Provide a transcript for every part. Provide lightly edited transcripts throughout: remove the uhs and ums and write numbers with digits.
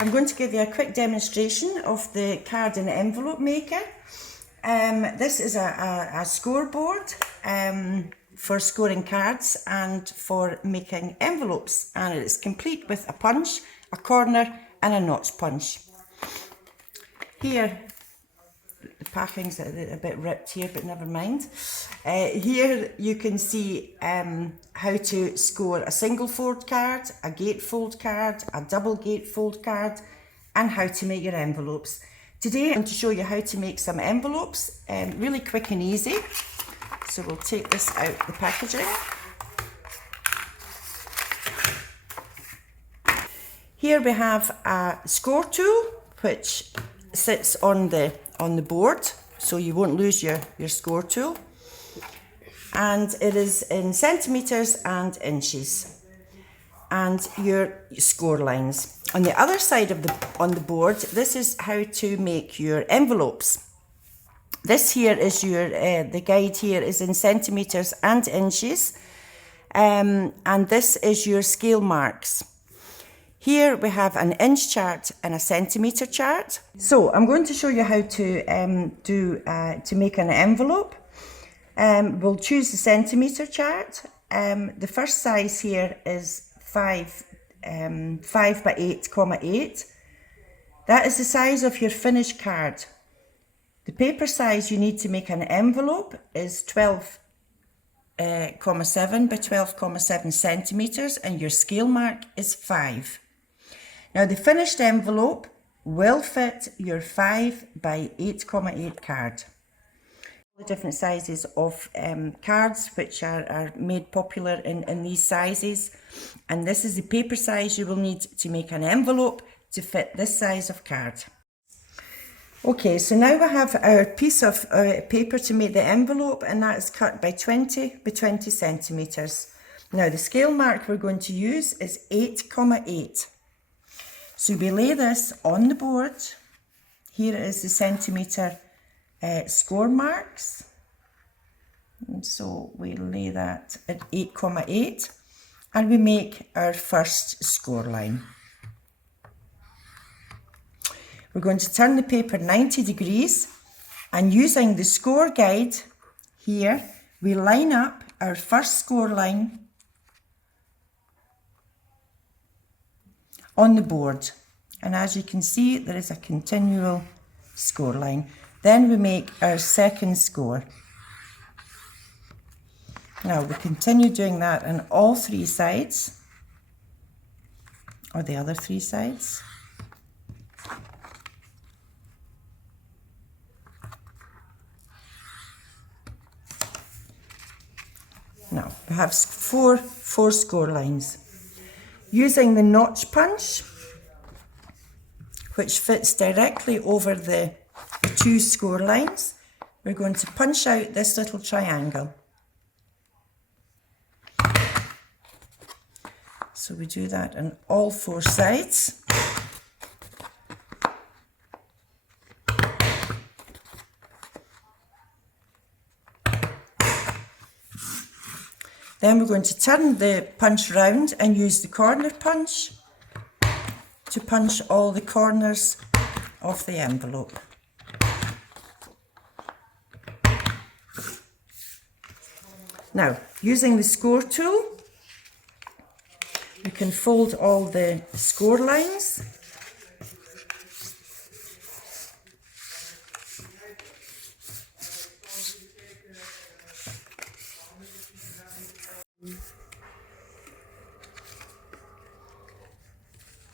I'm going to give you a quick demonstration of the card and envelope maker. This is a scoreboard for scoring cards and for making envelopes, and it's complete with a punch, a corner and a notch punch. Here, the packing's a bit ripped here, but never mind. Here you can see how to score a single fold card, a gatefold card, a double gatefold card, and how to make your envelopes. Today I'm going to show you how to make some envelopes, really quick and easy. So we'll take this out the packaging. Here we have a score tool which sits on the board, so you won't lose your score tool, and it is in centimeters and inches, and your score lines. On the other side of the board, this is how to make your envelopes. This here is your the guide here is in centimeters and inches, and this is your scale marks. Here we have an inch chart and a centimeter chart. So I'm going to show you how to make an envelope. We'll choose the centimeter chart. The first size here is 5 by 8,8. That is the size of your finished card. The paper size you need to make an envelope is 12,7 by 12,7 centimeters, and your scale mark is 5. Now the finished envelope will fit your 5 by 8,8 card. The different sizes of cards which are made popular in these sizes, and this is the paper size you will need to make an envelope to fit this size of card. Okay, so now we have our piece of paper to make the envelope, and that is cut by 20 by 20 centimeters. Now the scale mark we're going to use is 8,8. So we lay this on the board. Here is the centimeter score marks. And so we lay that at 8,8, and we make our first score line. We're going to turn the paper 90 degrees, and using the score guide here, we line up our first score line on the board, and as you can see, there is a continual score line. Then we make our second score. Now we continue doing that on all three sides, or the other three sides. Now we have four score lines. Using the notch punch, which fits directly over the two score lines, we're going to punch out this little triangle. So we do that on all four sides. Then we're going to turn the punch round and use the corner punch to punch all the corners of the envelope. Now, using the score tool, we can fold all the score lines.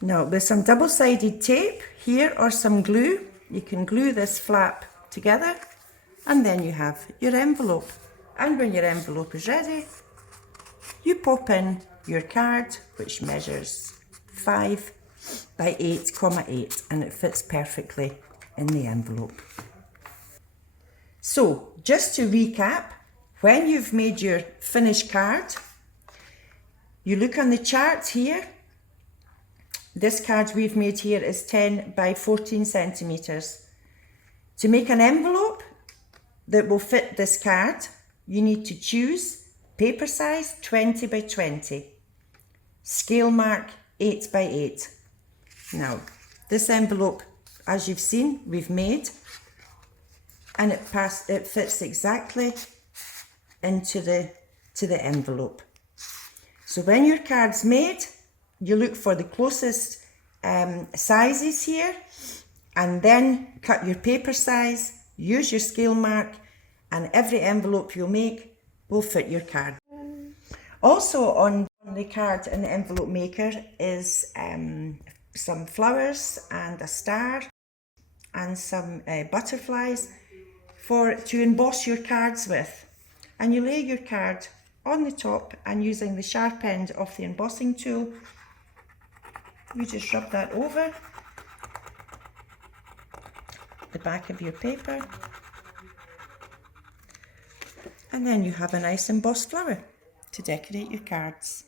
Now, with some double-sided tape here or some glue, you can glue this flap together, and then you have your envelope. And when your envelope is ready, you pop in your card, which measures 5 by 8,8, and it fits perfectly in the envelope. So, just to recap, when you've made your finished card, you look on the chart here. This card we've made here is 10 by 14 centimeters. To make an envelope that will fit this card, you need to choose paper size 20 by 20, scale mark 8 by 8. Now, This envelope, as you've seen, we've made, and it fits exactly into the envelope. So when your card's made, you look for the closest sizes here, and then cut your paper size, use your scale mark, and every envelope you'll make will fit your card. Also on the card and the envelope maker is some flowers and a star and some butterflies to emboss your cards with. And you lay your card on the top, and using the sharp end of the embossing tool, you just rub that over the back of your paper, and then you have a nice embossed flower to decorate your cards.